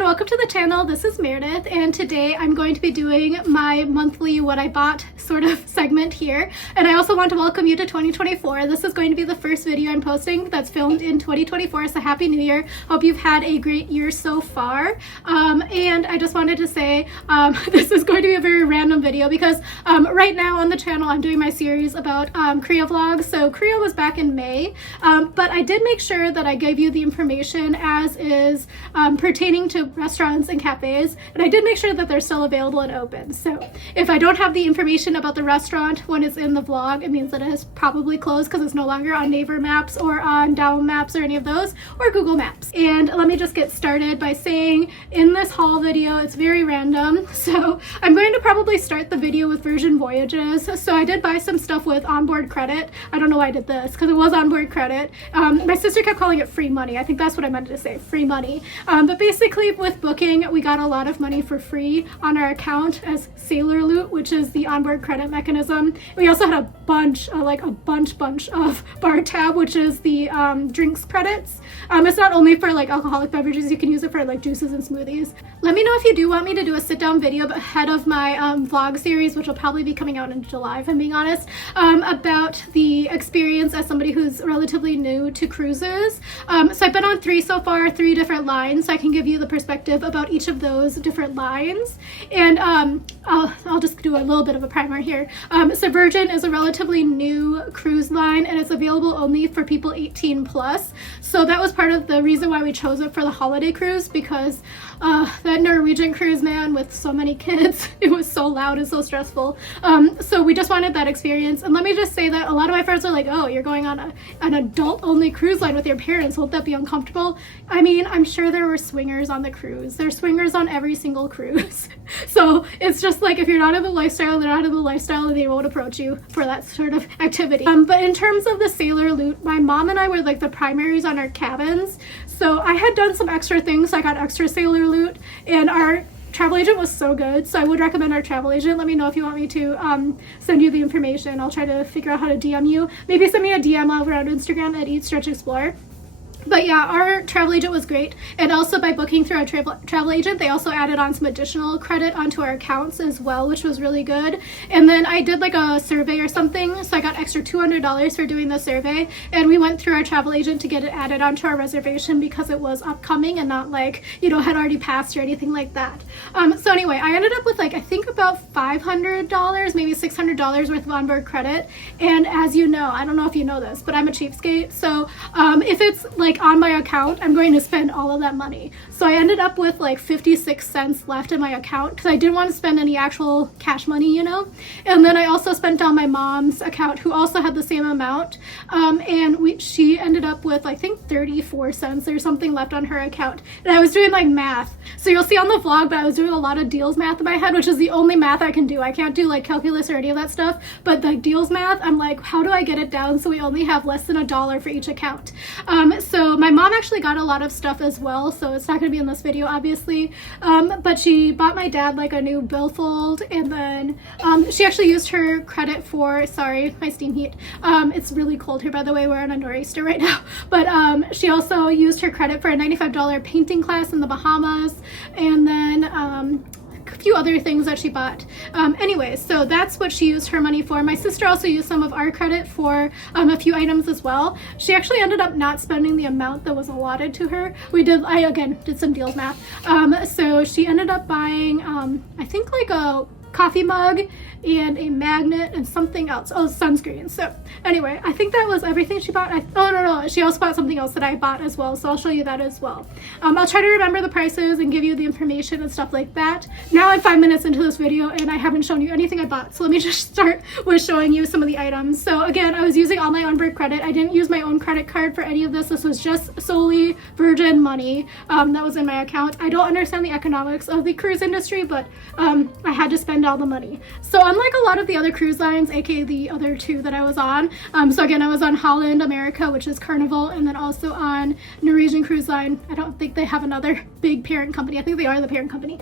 and welcome to the channel. This is Meredith, and today I'm going to be doing my monthly what I bought sort of segment here. And I also want to welcome you to 2024. This is going to be the first video I'm posting that's filmed in 2024, so Happy New Year. Hope you've had a great year so far. And I just wanted to say this is going to be a very random video because right now on the channel I'm doing my series about Korea vlogs. So Korea was back in May, but I did make sure that I gave you the information as is pertaining to restaurants and cafes, and I did make sure that they're still available and open. So if I don't have the information about the restaurant when it's in the vlog, it means that it is probably closed because it's no longer on Naver Maps or on Down Maps or any of those, or Google Maps. And let me just get started by saying in this haul video, it's very random. So I'm going to probably start the video with Virgin Voyages. So I did buy some stuff with onboard credit. I don't know why I did this because it was onboard credit. My sister kept calling it free money. I think that's what I meant to say, free money. But basically with booking, we got a lot of money for free on our account as Sailor Loot, which is the onboard credit mechanism. We also had a bunch of bar tab, which is the drinks credits. It's not only for like alcoholic beverages, you can use it for like juices and smoothies. Let me know if you do want me to do a sit down video ahead of my vlog series, which will probably be coming out in July if I'm being honest, about the experience as somebody who's relatively new to cruises. So I've been on 3 so far, 3 different lines, so I can give you the perspective about each of those different lines. And I'll just do a little bit of a primer here. So Virgin is a relatively new cruise line, and it's available only for people 18 plus. So that was part of the reason why we chose it for the holiday cruise, because that Norwegian cruise, man, with so many kids, it was so loud and so stressful. So we just wanted that experience. And let me just say that a lot of my friends are like, oh, you're going on an adult only cruise line with your parents, won't that be uncomfortable? I mean, I'm sure there were swingers on the cruise. There's swingers on every single cruise. So it's just like, if you're not in the lifestyle, they're not in the lifestyle, and they won't approach you for that sort of activity. But in terms of the Sailor Loot, my mom and I were like the primaries on our cabins. So I had done some extra things. So I got extra Sailor Loot, and our travel agent was so good, so I would recommend our travel agent. Let me know if you want me to send you the information. I'll try to figure out how to DM you. Maybe send me a DM over on Instagram at Eat Stretch Explore. But yeah, our travel agent was great, and also by booking through our travel agent, they also added on some additional credit onto our accounts as well, which was really good. And then I did like a survey or something, so I got extra $200 for doing the survey, and we went through our travel agent to get it added onto our reservation because it was upcoming and not like, you know, had already passed or anything like that. So anyway, I ended up with like, I think about $500, maybe $600 worth of onboard credit. And as you know, I don't know if you know this, but I'm a cheapskate, so if it's like on my account, I'm going to spend all of that money. So I ended up with like 56 cents left in my account because I didn't want to spend any actual cash money, you know. And then I also spent on my mom's account, who also had the same amount, and she ended up with I think 34 cents or something left on her account. And I was doing like math, so you'll see on the vlog, but I was doing a lot of deals math in my head, which is the only math I can do. I can't do like calculus or any of that stuff, but the deals math, I'm like, how do I get it down so we only have less than $1 for each account? So my mom actually got a lot of stuff as well, so it's not going to be in this video obviously, but she bought my dad like a new billfold, and then she actually used her credit for, sorry, my steam heat, it's really cold here by the way, we're in a nor'easter right now, but she also used her credit for a $95 painting class in the Bahamas, and then a few other things that she bought. Anyways, so that's what she used her money for. My sister also used some of our credit for a few items as well. She actually ended up not spending the amount that was allotted to her. I again did some deals math. So she ended up buying I think like a coffee mug and a magnet and something else. Oh, sunscreen. So anyway, I think that was everything she bought. Oh no, she also bought something else that I bought as well, so I'll show you that as well. I'll try to remember the prices and give you the information and stuff like that. Now I'm 5 minutes into this video and I haven't shown you anything I bought, so let me just start with showing you some of the items. So again, I was using all my onboard credit. I didn't use my own credit card for any of this. This was just solely Virgin money that was in my account. I don't understand the economics of the cruise industry, but I had to spend all the money. So unlike a lot of the other cruise lines, aka the other 2 that I was on, so again, I was on Holland America, which is Carnival, and then also on Norwegian Cruise Line. I don't think they have another big parent company. I think they are the parent company.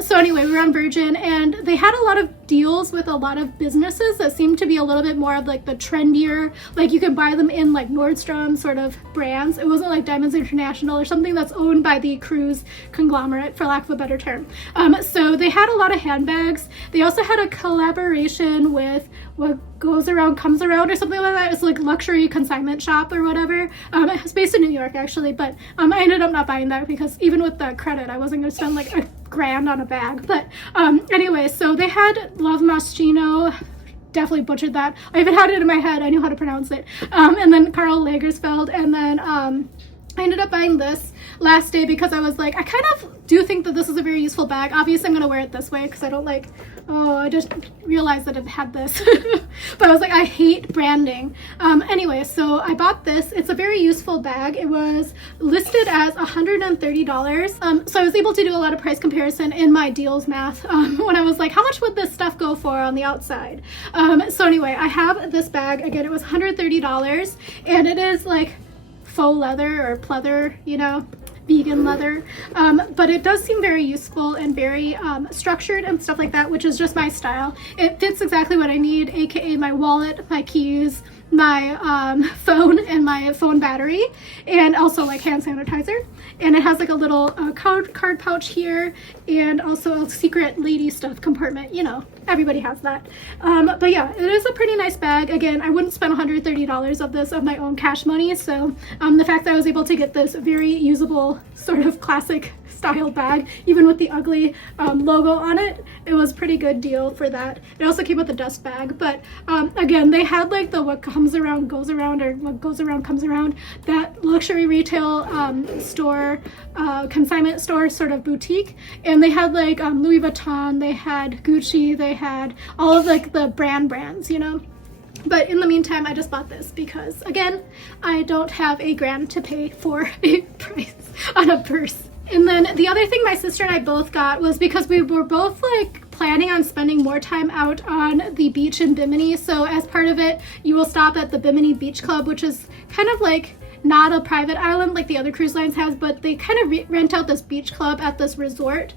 So anyway, we were on Virgin, and they had a lot of deals with a lot of businesses that seem to be a little bit more of like the trendier, like you could buy them in like Nordstrom sort of brands. It wasn't like Diamonds International or something that's owned by the cruise conglomerate, for lack of a better term. So they had a lot of handbags. They also had a collaboration with What Goes Around Comes Around or something like that. It's like luxury consignment shop or whatever. It's based in New York actually, but I ended up not buying that because even with the credit I wasn't going to spend like $1,000 on a bag. But anyway, so they had Love Moschino, definitely butchered that. I even had it in my head, I knew how to pronounce it. And then Karl Lagerfeld, and then I ended up buying this last day because I was like, I kind of do think that this is a very useful bag. Obviously I'm going to wear it this way because I don't like, oh, I just realized that it had this. But I was like, I hate branding. Anyway, so I bought this. It's a very useful bag. It was listed as $130. So I was able to do a lot of price comparison in my deals math when I was like, how much would this stuff go for on the outside? So anyway, I have this bag. Again, it was $130 and it is like faux leather or pleather, you know, vegan leather, but it does seem very useful and very structured and stuff like that, which is just my style. It fits exactly what I need, aka my wallet, my keys, my phone, and my phone battery, and also like hand sanitizer. And it has like a little card pouch here, and also a secret lady stuff compartment. You know, everybody has that. But yeah, it is a pretty nice bag. Again, I wouldn't spend $130 of this of my own cash money, so the fact that I was able to get this very usable sort of classic style bag, even with the ugly logo on it, it was a pretty good deal for that. It also came with a dust bag, but again, they had like the what comes around goes around, or what goes around comes around, that luxury retail store, consignment store sort of boutique, and they had like Louis Vuitton, they had Gucci, they had all of like the brands, you know. But in the meantime, I just bought this because, again, I don't have $1,000 to pay for a price on a purse. And then the other thing my sister and I both got was because we were both like planning on spending more time out on the beach in Bimini. So as part of it, you will stop at the Bimini Beach Club, which is kind of like not a private island like the other cruise lines has, but they kind of rent out this beach club at this resort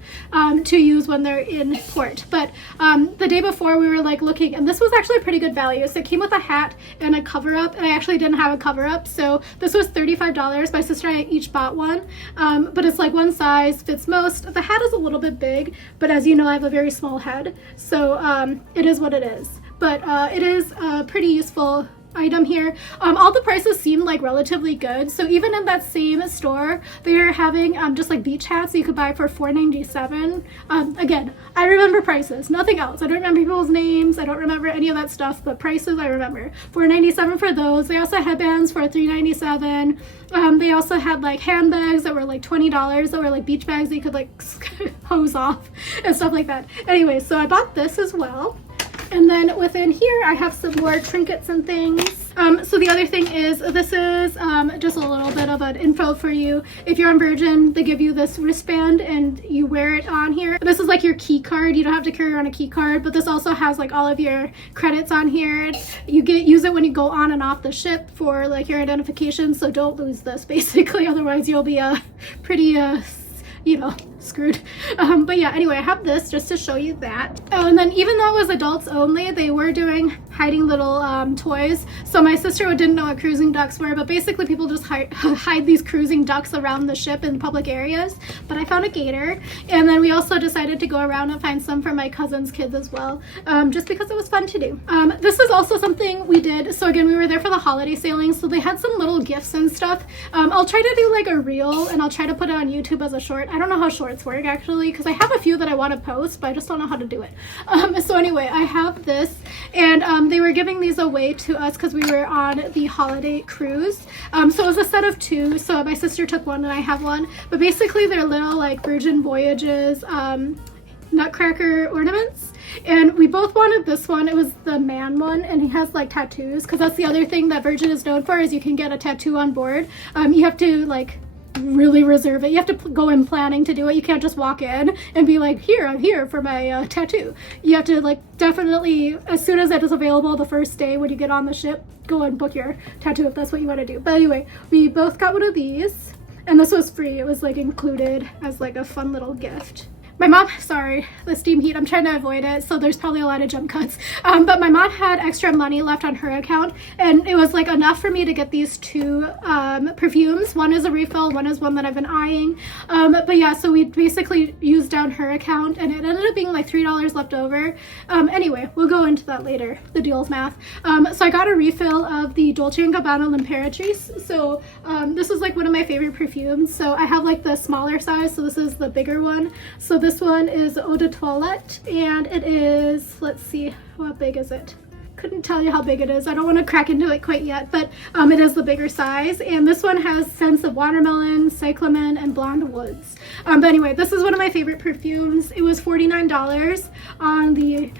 to use when they're in port. But the day before we were like looking, and this was actually a pretty good value. So it came with a hat and a cover up, and I actually didn't have a cover up. So this was $35. My sister and I each bought one, but it's like one size fits most. The hat is a little bit big, but as you know, I have a very small head. So it is what it is. But it is a pretty useful item here. All the prices seem like relatively good. So even in that same store, they are having just like beach hats that you could buy for $4.97. Again, I remember prices, nothing else. I don't remember people's names. I don't remember any of that stuff, but prices I remember. $4.97 for those. They also had headbands for $3.97. They also had like handbags that were like $20 that were like beach bags that you could like hose off and stuff like that. Anyway, so I bought this as well. And then within here, I have some more trinkets and things. So the other thing is, this is just a little bit of an info for you. If you're on Virgin, they give you this wristband and you wear it on here. This is like your key card. You don't have to carry around a key card, but this also has like all of your credits on here. You use it when you go on and off the ship for like your identification. So don't lose this basically. Otherwise you'll be pretty, you know, screwed. But yeah, anyway, I have this just to show you that. Oh, and then even though it was adults only, they were doing hiding little toys. So my sister didn't know what cruising ducks were, but basically people just hide these cruising ducks around the ship in public areas. But I found a gator, and then we also decided to go around and find some for my cousin's kids as well, just because it was fun to do. This is also something we did. So again, we were there for the holiday sailing, so they had some little gifts and stuff. I'll try to do like a reel, and I'll try to put it on YouTube as a short. I don't know how shorts work actually, because I have a few that I want to post, but I just don't know how to do it. So anyway, I have this, and they were giving these away to us because we were on the holiday cruise. So it was a set of 2, so my sister took one and I have one, but basically they're little like Virgin Voyages nutcracker ornaments, and we both wanted this one. It was the man one, and he has like tattoos, because that's the other thing that Virgin is known for, is you can get a tattoo on board. You have to like really reserve it. You have to go in planning to do it. You can't just walk in and be like, here, I'm here for my tattoo. You have to like definitely, as soon as it is available the first day when you get on the ship, go and book your tattoo if that's what you want to do. But anyway, we both got one of these, and this was free. It was like included as like a fun little gift. my mom, sorry, the steam heat, I'm trying to avoid it, so there's probably a lot of jump cuts. But my mom had extra money left on her account, and it was like enough for me to get these two perfumes. One is a refill, one is one that I've been eyeing. But yeah, so we basically used down her account, and it ended up being like $3 left over. Anyway, we'll go into that later, the deals math. So I got a refill of the Dolce & Gabbana L'Imperatrice. So this is like one of my favorite perfumes. So I have like the smaller size, so this is the bigger one. So this one is Eau de Toilette, and it is, let's see, how big is it? Couldn't tell you how big it is. I don't want to crack into it quite yet, but it is the bigger size, and this one has scents of watermelon, cyclamen, and blonde woods. But anyway, this is one of my favorite perfumes. It was $49 on the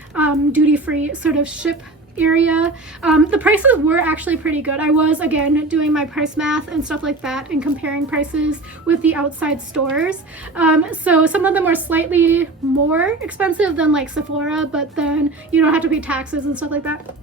duty-free sort of ship area. The prices were actually pretty good. I was, again, doing my price math and stuff like that and comparing prices with the outside stores. So some of them were slightly more expensive than like Sephora, but then you don't have to pay taxes and stuff like that.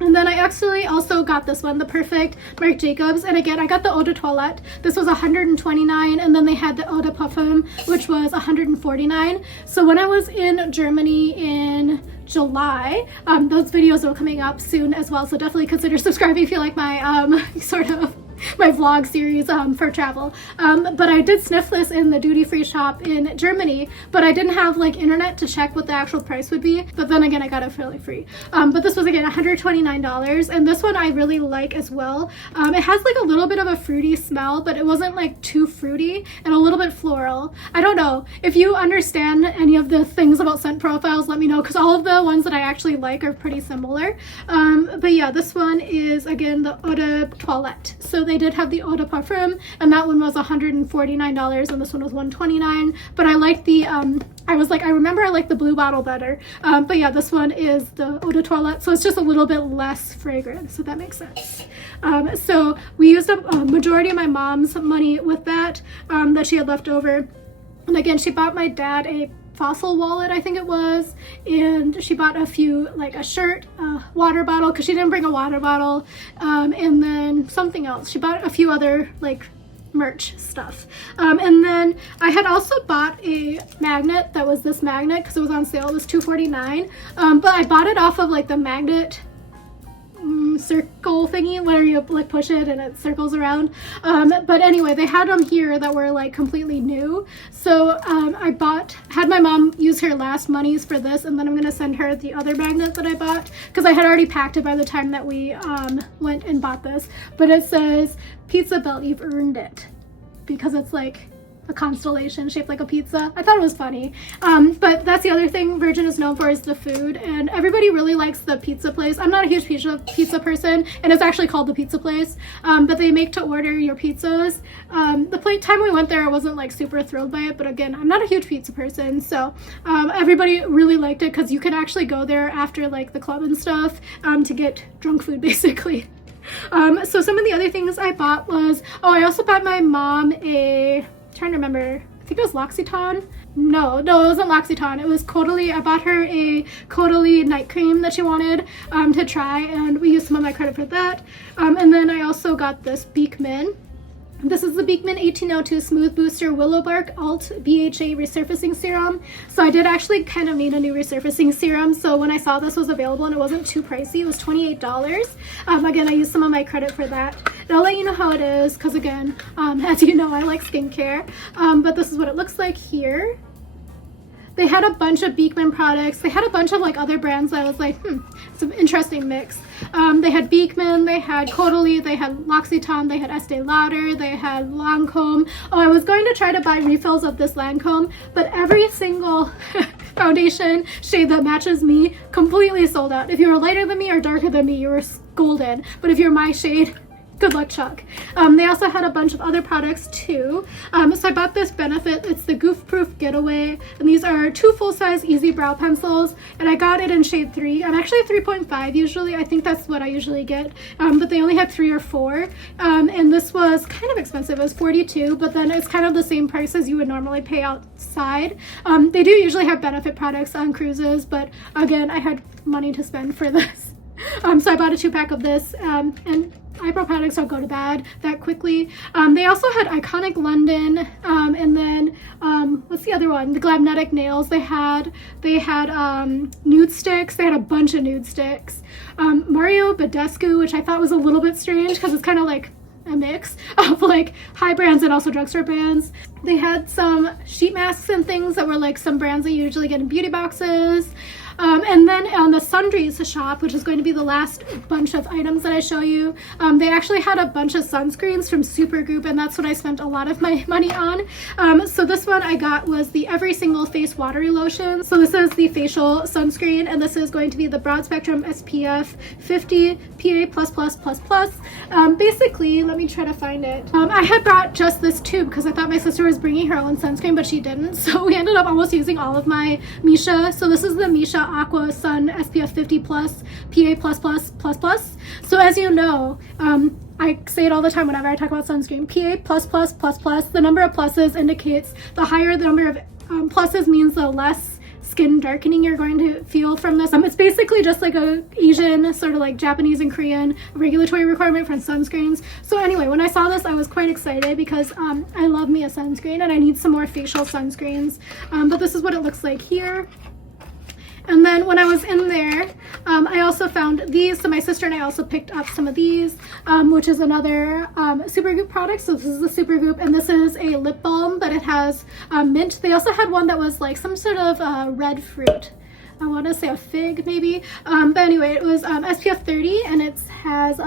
And then I actually also got this one, the Perfect Marc Jacobs, and again I got the Eau de Toilette. This was $129, and then they had the Eau de Parfum, which was $149. So when I was in Germany in July, those videos are coming up soon as well, so definitely consider subscribing if you like my sort of my vlog series for travel. But I did sniff this in the duty-free shop in Germany, but I didn't have like internet to check what the actual price would be. But then again, I got it fairly free. But this was again $129, and this one I really like as well. It has like a little bit of a fruity smell, but it wasn't like too fruity, and a little bit floral. I don't know. If you understand any of the things about scent profiles, let me know, because all of the ones that I actually like are pretty similar. But yeah, this one is again the Eau de Toilette. So they did have the Eau de Parfum, and that one was $149, and this one was $129. But I liked the I remember I liked the blue bottle better. But yeah, this one is the Eau de Toilette, so it's just a little bit less fragrant, so that makes sense. So we used up a majority of my mom's money with that that she had left over. And again, she bought my dad a Fossil wallet, I think it was, and she bought a few, like a shirt, a water bottle, because she didn't bring a water bottle, and then something else. She bought a few other like merch stuff, and then I had also bought a magnet that was this magnet because it was on sale. It was $249, but I bought it off of like the magnet circle thingy where you like push it and it circles around. But anyway, they had them here that were like completely new. So I had my mom use her last monies for this, and then I'm gonna send her the other magnet that I bought because I had already packed it by the time that we went and bought this. But it says, "Pizza Belt, you've earned it," because it's like a constellation shaped like a pizza. I thought it was funny. But that's the other thing Virgin is known for, is the food, and everybody really likes the pizza place. I'm not a huge pizza person, and it's actually called the Pizza Place, but they make to order your pizzas. The time we went there, I wasn't like super thrilled by it, but again, I'm not a huge pizza person, so everybody really liked it because you can actually go there after like the club and stuff to get drunk food basically. So some of the other things I bought was, I also bought my mom trying to remember, I think it was L'Occitane. No, it wasn't L'Occitane. It was Caudalie. I bought her a Caudalie night cream that she wanted to try, and we used some of my credit for that. And then I also got this Beekman. This is the Beekman 1802 Smooth Booster Willow Bark Alt BHA Resurfacing Serum. So I did actually kind of need a new resurfacing serum. So when I saw this was available and it wasn't too pricey, it was $28. Again, I used some of my credit for that. And I'll let you know how it is because again, as you know, I like skincare. But this is what it looks like here. They had a bunch of Beekman products. They had a bunch of like other brands that I was like, it's an interesting mix. They had Beekman, they had Caudalie, they had L'Occitane, they had Estee Lauder, they had Lancome. I was going to try to buy refills of this Lancome, but every single foundation shade that matches me completely sold out. If you were lighter than me or darker than me, you were golden. But if you're my shade, good luck, Chuck. They also had a bunch of other products too. So I bought this Benefit. It's the Goof Proof Getaway, and these are 2 full-size easy brow pencils, and I got it in shade 3. I'm actually 3.5 usually. I think that's what I usually get, but they only had 3 or 4, and this was kind of expensive. It was $42, but then it's kind of the same price as you would normally pay outside. They do usually have Benefit products on cruises, but again, I had money to spend for this. So I bought a 2-pack of this, and eyebrow products don't go to bad that quickly. They also had Iconic London, and then what's the other one? The Glamnetic nails. They had nude sticks. They had a bunch of nude sticks. Mario Badescu, which I thought was a little bit strange because it's kind of like a mix of like high brands and also drugstore brands. They had some sheet masks and things that were like some brands that you usually get in beauty boxes. And then on the sundries shop, which is going to be the last bunch of items that I show you, they actually had a bunch of sunscreens from Supergoop, and that's what I spent a lot of my money on. So this one I got was the Every Single Face Watery Lotion. So this is the facial sunscreen, and this is going to be the Broad Spectrum SPF 50 PA++++. Basically, let me try to find it. I had brought just this tube because I thought my sister was bringing her own sunscreen, but she didn't. So we ended up almost using all of my Misha. So this is the Misha Aqua Sun SPF 50 plus PA++++. So as you know, I say it all the time whenever I talk about sunscreen, PA++++. The number of pluses indicates the higher the number of pluses means the less skin darkening you're going to feel from this. It's basically just like a Asian, sort of like Japanese and Korean regulatory requirement for sunscreens. So anyway, when I saw this, I was quite excited because I love me a sunscreen and I need some more facial sunscreens. But this is what it looks like here. And then when I was in there, I also found these. So my sister and I also picked up some of these, which is another Supergoop product. So this is the Supergoop, and this is a lip balm, but it has mint. They also had one that was like some sort of red fruit. I want to say a fig maybe. But anyway, it was SPF 30, and it has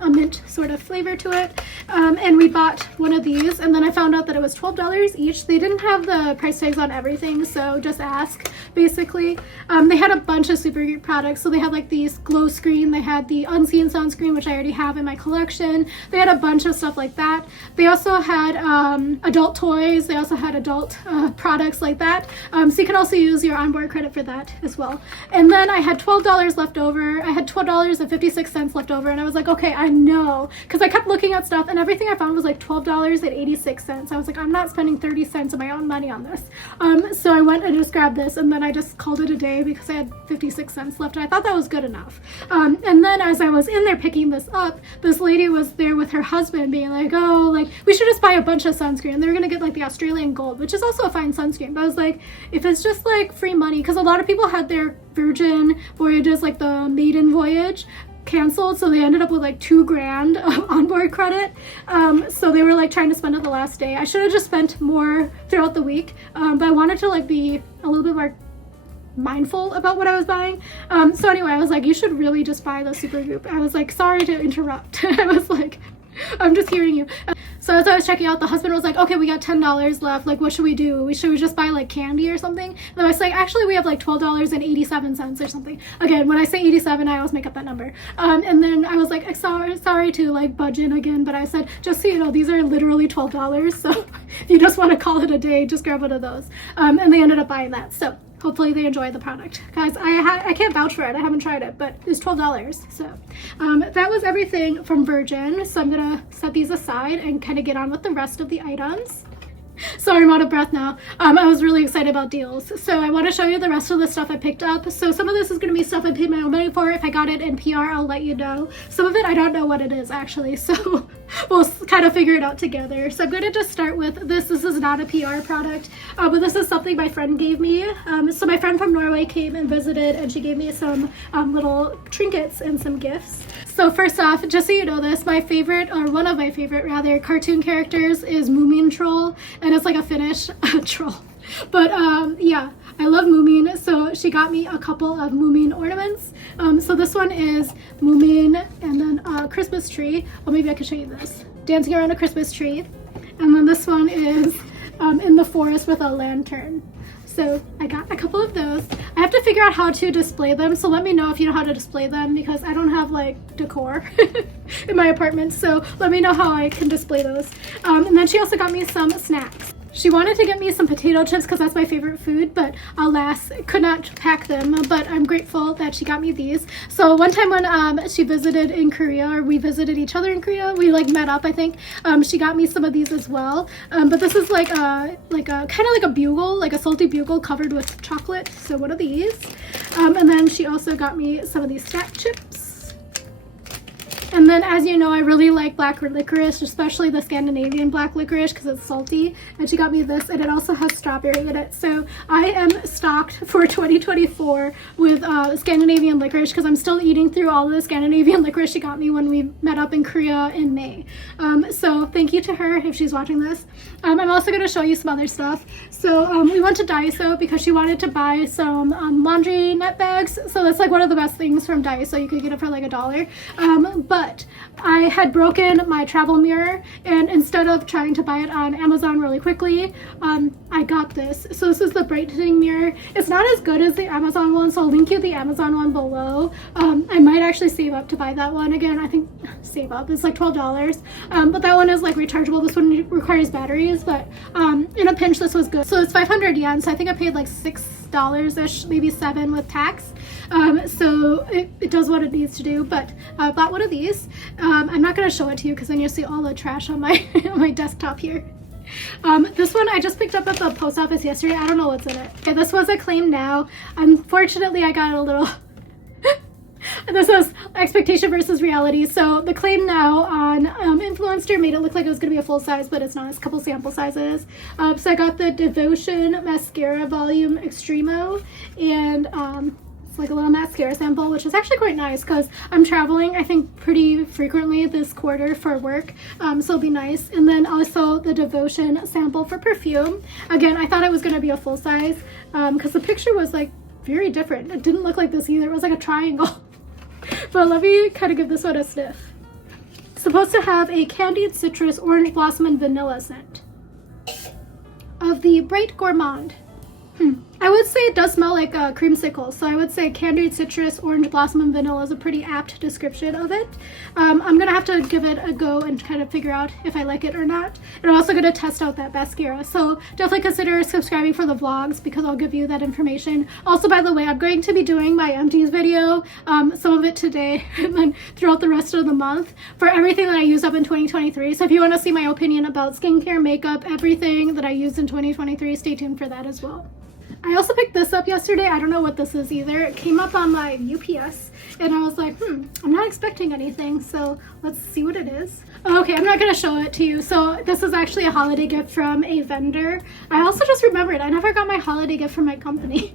a mint sort of flavor to it. And we bought one of these, and then I found out that it was $12 each. They didn't have the price tags on everything, so just ask, basically. They had a bunch of Supergoop products. So they had like these glow screen, they had the unseen sunscreen, which I already have in my collection. They had a bunch of stuff like that. They also had adult toys. They also had adult products like that. So you can also use your onboard credit for that as well. And then I had $12 left over. I had $12.56 left over, and I was like, okay, I know, because I kept looking at stuff and everything I found was like $12.86. I was like, I'm not spending 30 cents of my own money on this. So I went and just grabbed this, and then I just called it a day because I had 56 cents left, and I thought that was good enough. And then as I was in there picking this up, this lady was there with her husband being like, oh, like we should just buy a bunch of sunscreen. And they were gonna get like the Australian Gold, which is also a fine sunscreen, but I was like, if it's just like free money, because a lot of people had their Virgin Voyages, like the maiden voyage, canceled, so they ended up with like $2,000 of onboard credit. So they were like trying to spend it the last day. I should have just spent more throughout the week, but I wanted to like be a little bit more mindful about what I was buying. So anyway, I was like, you should really just buy the Supergoop. I was like, sorry to interrupt. I was like, I'm just hearing you. So as I was checking out, the husband was like, okay, we got $10 left. Like, what should we do? Should we just buy like candy or something? And I was like, actually, we have like $12.87 or something. Again, when I say 87, I always make up that number. And then I was like, sorry to like budge in again, but I said, just so you know, these are literally $12. So if you just want to call it a day, just grab one of those. And they ended up buying that. So hopefully they enjoy the product. Guys, I can't vouch for it. I haven't tried it, but it's $12. So that was everything from Virgin. So I'm gonna set these aside and kind of get on with the rest of the items. Sorry, I'm out of breath now. I was really excited about deals. So I want to show you the rest of the stuff I picked up. So some of this is going to be stuff I paid my own money for. If I got it in PR, I'll let you know. Some of it, I don't know what it is actually. So we'll kind of figure it out together. So I'm going to just start with this. This is not a PR product, but this is something my friend gave me. So my friend from Norway came and visited, and she gave me some little trinkets and some gifts. So first off, just so you know this, my favorite, or one of my favorite rather, cartoon characters is Moomin Troll, and it's like a Finnish troll. But yeah, I love Moomin, so she got me a couple of Moomin ornaments. So this one is Moomin and then a Christmas tree. Oh, maybe I could show you this. Dancing around a Christmas tree. And then this one is in the forest with a lantern. So I got a couple of those. I have to figure out how to display them, so let me know if you know how to display them, because I don't have like decor in my apartment, so let me know how I can display those. And then she also got me some snacks. She wanted to get me some potato chips because that's my favorite food, but alas, could not pack them, but I'm grateful that she got me these. So one time when she visited in Korea, or we visited each other in Korea, we like met up, I think, she got me some of these as well. But this is like a kind of like a bugle, like a salty bugle covered with chocolate. So one of these. And then she also got me some of these snack chips. And then, as you know, I really like black licorice, especially the Scandinavian black licorice because it's salty. And she got me this, and it also has strawberry in it. So I am stocked for 2024 with Scandinavian licorice because I'm still eating through all the Scandinavian licorice she got me when we met up in Korea in May. So thank you to her if she's watching this. I'm also going to show you some other stuff. So we went to Daiso because she wanted to buy some laundry net bags. So that's like one of the best things from Daiso. You could get it for like $1. But I had broken my travel mirror, and instead of trying to buy it on Amazon really quickly, I got this. So this is the brightening mirror. It's not as good as the Amazon one, so I'll link you the Amazon one below. I might actually save up to buy that one again. I think save up, it's like $12. But that one is like rechargeable. This one requires batteries, but in a pinch this was good. So it's 500 yen, so I think I paid like $6-ish, maybe $7 with tax. So it does what it needs to do. But I bought one of these. I'm not going to show it to you because then you'll see all the trash on my on my desktop here. This one I just picked up at the post office yesterday. I don't know what's in it. Okay, this was a claim now. Unfortunately, I got a little this is expectation versus reality. So the claim now on Influencer made it look like it was going to be a full size, but it's not. It's a couple sample sizes. So I got the Devotion Mascara Volume Extremo, and it's like a little mascara sample, which is actually quite nice because I'm traveling, I think, pretty frequently this quarter for work, so it'll be nice. And then also the Devotion sample for perfume. Again, I thought it was going to be a full size because the picture was like very different. It didn't look like this either. It was like a triangle. But let me kind of give this one a sniff. It's supposed to have a candied citrus, orange blossom, and vanilla scent of the Bright Gourmand. I would say it does smell like a creamsicle, so I would say candied citrus, orange blossom, and vanilla is a pretty apt description of it. I'm gonna have to give it a go and kind of figure out if I like it or not. And I'm also gonna test out that mascara, so definitely consider subscribing for the vlogs because I'll give you that information. Also, by the way, I'm going to be doing my empties video, some of it today and then throughout the rest of the month for everything that I used up in 2023. So if you want to see my opinion about skincare, makeup, everything that I used in 2023, stay tuned for that as well. I also picked this up yesterday. I don't know what this is either. It came up on my UPS and I was like, I'm not expecting anything, so let's see what it is. Okay, I'm not gonna show it to you. So this is actually a holiday gift from a vendor. I also just remembered I never got my holiday gift from my company.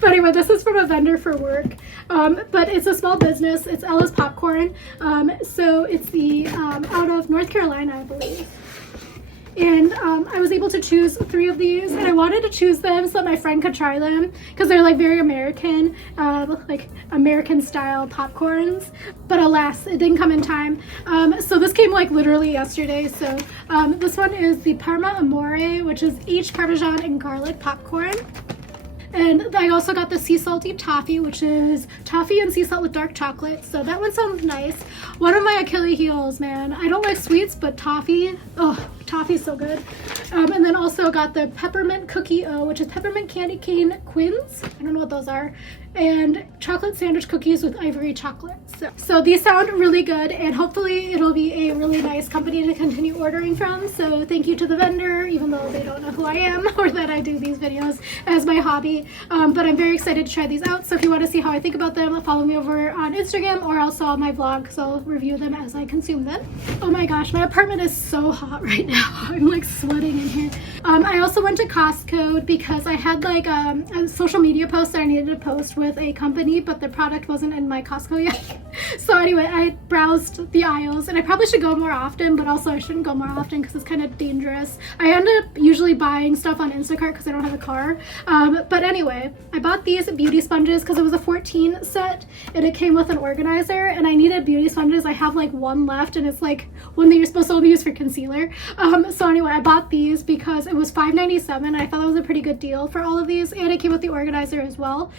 But anyway, this is from a vendor for work. But it's a small business. It's Ella's Popcorn. So it's the out of North Carolina, I believe. And I was able to choose 3 of these, and I wanted to choose them so that my friend could try them because they're like very American, like American style popcorns. But alas, it didn't come in time. So this came like literally yesterday. So this one is the Parma Amore, which is aged Parmesan and garlic popcorn. And I also got the sea salty toffee, which is toffee and sea salt with dark chocolate. So that one sounds nice. One of my Achilles heels, man. I don't like sweets, but toffee, oh, toffee's so good. And then also got the peppermint cookie, which is peppermint candy cane quins. I don't know what those are. And chocolate sandwich cookies with ivory chocolate. So these sound really good, and hopefully it'll be a really nice company to continue ordering from. So thank you to the vendor, even though they don't know who I am or that I do these videos as my hobby. But I'm very excited to try these out. So if you want to see how I think about them, follow me over on Instagram or also on my vlog because I'll review them as I consume them. Oh my gosh, my apartment is so hot right now. I'm like sweating in here. I also went to Costco because I had like a social media post that I needed to post with a company, but the product wasn't in my Costco yet. So anyway, I browsed the aisles, and I probably should go more often, but also I shouldn't go more often because it's kind of dangerous. I end up usually buying stuff on Instacart because I don't have a car. But anyway, I bought these beauty sponges because it was a 14 set and it came with an organizer, and I needed beauty sponges. I have like 1 left, and it's like one that you're supposed to only use for concealer. So anyway, I bought these because it was $5.97. I thought that was a pretty good deal for all of these, and it came with the organizer as well.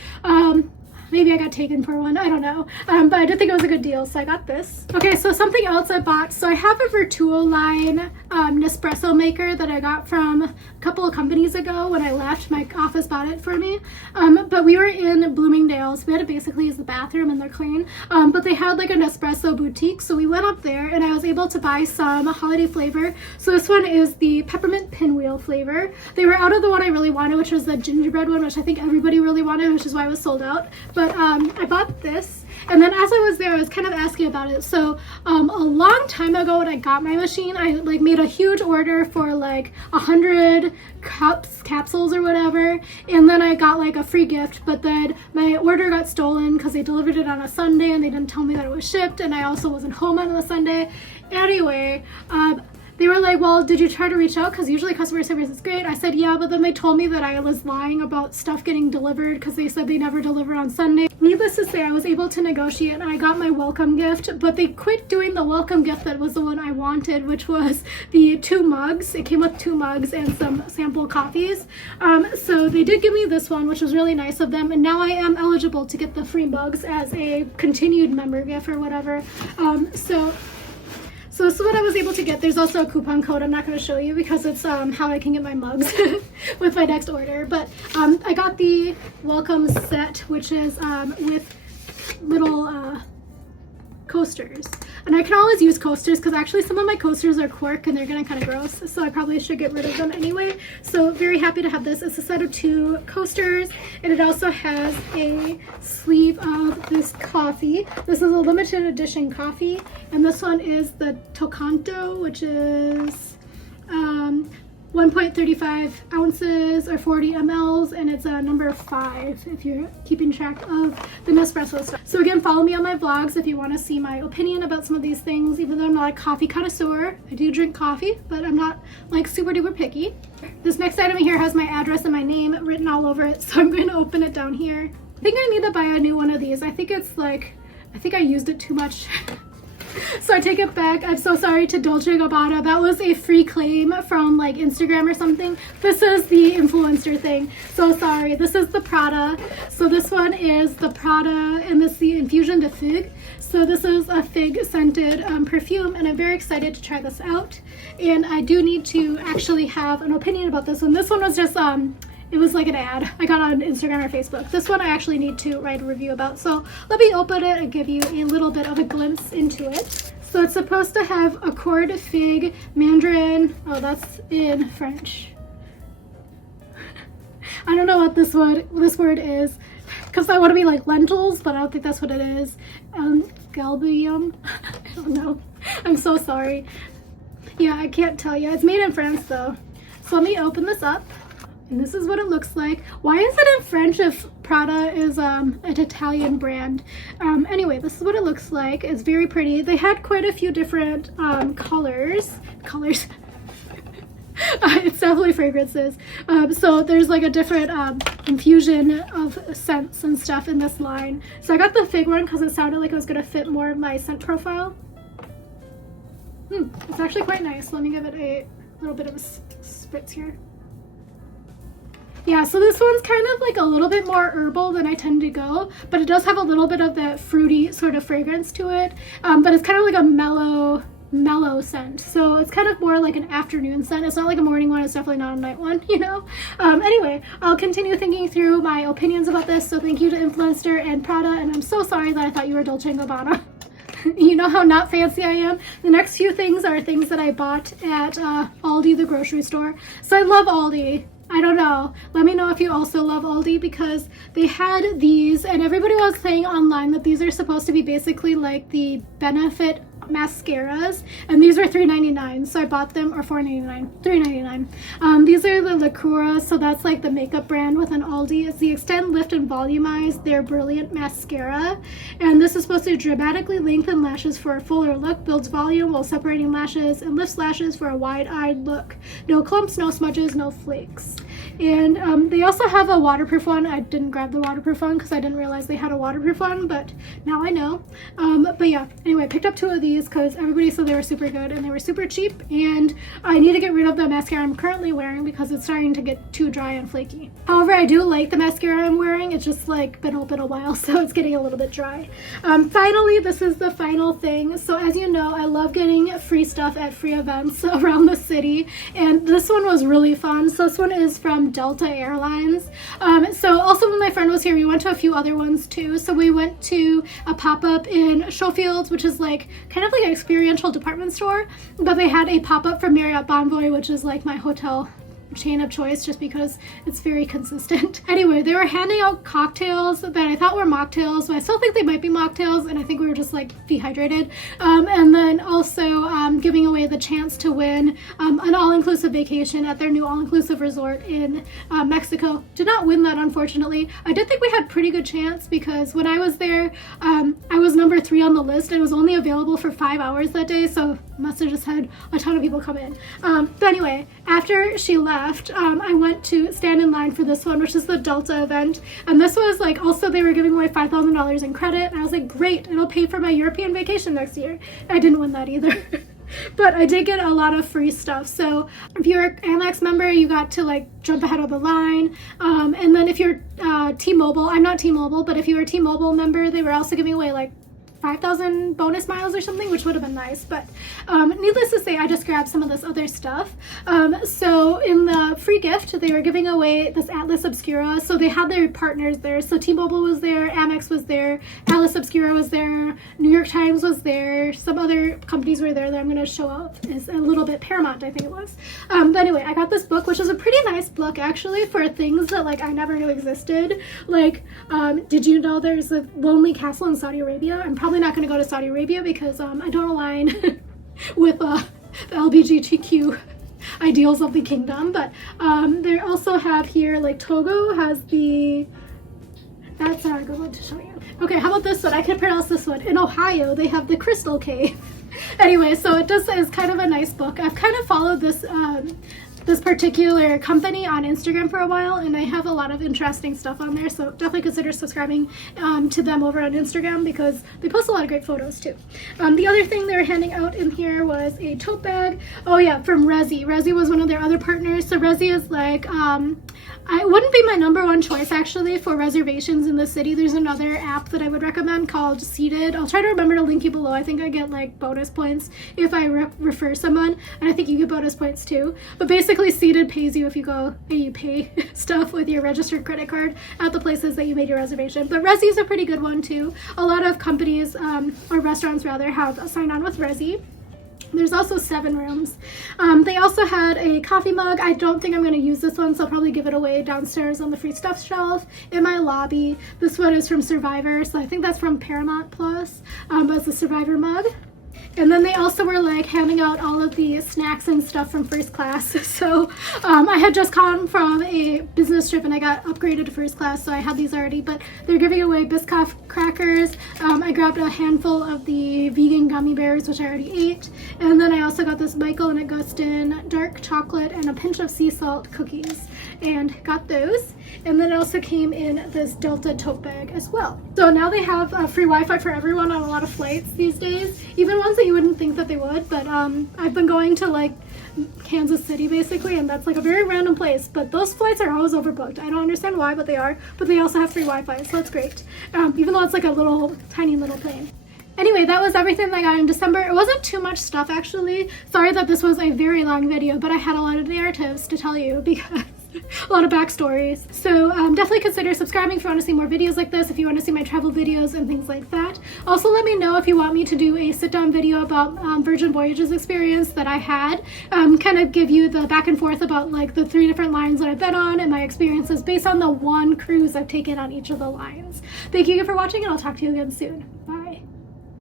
Maybe I got taken for one, I don't know. But I did think it was a good deal, so I got this. Okay, so something else I bought. So I have a Virtuo line Nespresso maker that I got from a couple of companies ago when I left. My office bought it for me. But we were in Bloomingdale's. We had to basically use the bathroom, and they're clean. But they had like a Nespresso boutique, so we went up there and I was able to buy some holiday flavor. So this one is the peppermint pinwheel flavor. They were out of the one I really wanted, which was the gingerbread one, which I think everybody really wanted, which is why it was sold out. But I bought this, and then as I was there, I was kind of asking about it. So a long time ago when I got my machine, I like made a huge order for like 100 capsules or whatever, and then I got like a free gift, but then my order got stolen because they delivered it on a Sunday and they didn't tell me that it was shipped, and I also wasn't home on the Sunday. Anyway, they were like, well, did you try to reach out? Because usually customer service is great. I said, yeah, but then they told me that I was lying about stuff getting delivered because they said they never deliver on Sunday. Needless to say, I was able to negotiate and I got my welcome gift, but they quit doing the welcome gift that was the one I wanted, which was the 2 mugs. It came with 2 mugs and some sample coffees. So they did give me this one, which was really nice of them. And now I am eligible to get the free mugs as a continued member gift or whatever. So this is what I was able to get. There's also a coupon code I'm not going to show you because it's how I can get my mugs with my next order. But I got the welcome set, which is with little coasters. And I can always use coasters because actually some of my coasters are cork and they're gonna kind of gross, so I probably should get rid of them anyway. So very happy to have this. It's a set of 2 coasters, and it also has a sleeve of this coffee. This is a limited edition coffee, and this one is the Tocanto, which is 1.35 ounces or 40 mLs, and it's a number 5 if you're keeping track of the Nespresso stuff. So again, follow me on my vlogs if you want to see my opinion about some of these things. Even though I'm not a coffee connoisseur, I do drink coffee, but I'm not like super duper picky. This next item here has my address and my name written all over it, so I'm going to open it down here. I think I need to buy a new one of these. I think I used it too much. So I take it back. I'm so sorry to Dolce & Gabbana. That was a free claim from like Instagram or something. This is the influencer thing. So sorry. This is the Prada. So this one is the Prada, and this is the Infusion de Figue. So this is a fig scented perfume, and I'm very excited to try this out. And I do need to actually have an opinion about this one. This one was just it was like an ad I got on Instagram or Facebook. This one I actually need to write a review about. So let me open it and give you a little bit of a glimpse into it. So it's supposed to have accord, fig, mandarin. Oh, that's in French. I don't know what this word is, because I want to be like lentils, but I don't think that's what it is. Galbium. I don't know. I'm so sorry. Yeah, I can't tell you. It's made in France though. So let me open this up. And this is what it looks like. Why is it in French if Prada is an Italian brand? Anyway, this is what it looks like. It's very pretty. They had quite a few different colors. It's definitely fragrances. So there's like a different infusion of scents and stuff in this line. So I got the fig one because it sounded like it was going to fit more of my scent profile. It's actually quite nice. Let me give it a little bit of a spritz here. Yeah, so this one's kind of like a little bit more herbal than I tend to go, but it does have a little bit of that fruity sort of fragrance to it. But it's kind of like a mellow scent. So it's kind of more like an afternoon scent. It's not like a morning one. It's definitely not a night one, you know? Anyway, I'll continue thinking through my opinions about this. So thank you to Influencer and Prada, and I'm so sorry that I thought you were Dolce & Gabbana. You know how not fancy I am? The next few things are things that I bought at Aldi, the grocery store. So I love Aldi. I don't know. Let me know if you also love Aldi, because they had these, and everybody was saying online that these are supposed to be basically like the Benefit mascaras, and these were $3.99, so I bought them, or $4.99, $3.99. These are the Lacura, so that's like the makeup brand within Aldi. It's the Extend, Lift, and Volumize Their Brilliant Mascara, and this is supposed to dramatically lengthen lashes for a fuller look, builds volume while separating lashes, and lifts lashes for a wide-eyed look. No clumps, no smudges, no flakes. And they also have a waterproof one. I didn't grab the waterproof one because I didn't realize they had a waterproof one, but now I know. But yeah, anyway, I picked up 2 of these because everybody said they were super good and they were super cheap, and I need to get rid of the mascara I'm currently wearing because it's starting to get too dry and flaky. However, I do like the mascara I'm wearing. It's just like been a while, so it's getting a little bit dry. Finally, this is the final thing. So as you know, I love getting free stuff at free events around the city, and this one was really fun. So this one is from Delta Airlines. So also when my friend was here, we went to a few other ones too. So we went to a pop-up in Schofields, which is like kind of like an experiential department store, but they had a pop-up from Marriott Bonvoy, which is like my hotel chain of choice just because it's very consistent. Anyway, they were handing out cocktails that I thought were mocktails, but I still think they might be mocktails, and I think we were just like dehydrated. And then also giving away the chance to win an all-inclusive vacation at their new all-inclusive resort in Mexico. Did not win that, unfortunately. I did think we had pretty good chance because when I was there, I was number 3 on the list. It was only available for 5 hours that day, so must have just had a ton of people come in. But anyway, after she left, I went to stand in line for this one, which is the Delta event. And this was like, also they were giving away $5,000 in credit. And I was like, great, it'll pay for my European vacation next year. I didn't win that either. But I did get a lot of free stuff. So if you're an Amex member, you got to like jump ahead of the line. And then if you're T-Mobile, I'm not T-Mobile, but if you were a T-Mobile member, they were also giving away like 5,000 bonus miles or something, which would have been nice. But needless to say, I just grabbed some of this other stuff. So in the free gift, they were giving away this Atlas Obscura. So they had their partners there. So T-Mobile was there, Amex was there, Atlas Obscura was there, New York Times was there, some other companies were there that I'm going to show up is a little bit, Paramount I think it was. But anyway, I got this book, which is a pretty nice book actually for things that like I never knew existed. Like, did you know there's a lonely castle in Saudi Arabia? I'm probably not going to go to Saudi Arabia because I don't align with the LGBTQ ideals of the kingdom. But they also have here, like Togo has the, that's a good one to show you. Okay, how about this one? I can pronounce this one. In Ohio, they have the Crystal Cave. Anyway, so it just is kind of a nice book. I've kind of followed this this particular company on Instagram for a while, and I have a lot of interesting stuff on there, so definitely consider subscribing to them over on Instagram because they post a lot of great photos too. The other thing they were handing out in here was a tote bag. Oh yeah, from Resy. Resy was one of their other partners. So Resy is like, it wouldn't be my number one choice actually for reservations in the city. There's another app that I would recommend called Seated. I'll try to remember to link you below. I think I get like bonus points if I refer someone, and I think you get bonus points too. But basically Seated pays you if you go and you pay stuff with your registered credit card at the places that you made your reservation. But Resy is a pretty good one too. A lot of companies, or restaurants rather, have signed on with Resy. There's also 7 rooms. They also had a coffee mug. I don't think I'm going to use this one, so I'll probably give it away downstairs on the free stuff shelf in my lobby. This one is from Survivor, so I think that's from Paramount Plus, but it's a Survivor mug. And then they also were like handing out all of the snacks and stuff from first class. So I had just come from a business trip and I got upgraded to first class, so I had these already, but they're giving away Biscoff crackers. I grabbed a handful of the vegan gummy bears, which I already ate. And then I also got this Michael and Augustin dark chocolate and a pinch of sea salt cookies and got those. And then it also came in this Delta tote bag as well. So now they have free Wi-Fi for everyone on a lot of flights these days, even ones that you wouldn't think that they would. But I've been going to like Kansas City basically, and that's like a very random place, but those flights are always overbooked. I don't understand why, but they are. But they also have free Wi-Fi, so that's great, even though it's like a little tiny little plane. Anyway, that was everything that I got in December. It wasn't too much stuff actually. Sorry that this was a very long video, but I had a lot of narratives to tell you because a lot of backstories. So definitely consider subscribing if you want to see more videos like this, if you want to see my travel videos and things like that. Also let me know if you want me to do a sit-down video about Virgin Voyages experience that I had. Kind of give you the back and forth about like the 3 different lines that I've been on and my experiences based on the one cruise I've taken on each of the lines. Thank you for watching, and I'll talk to you again soon. Bye.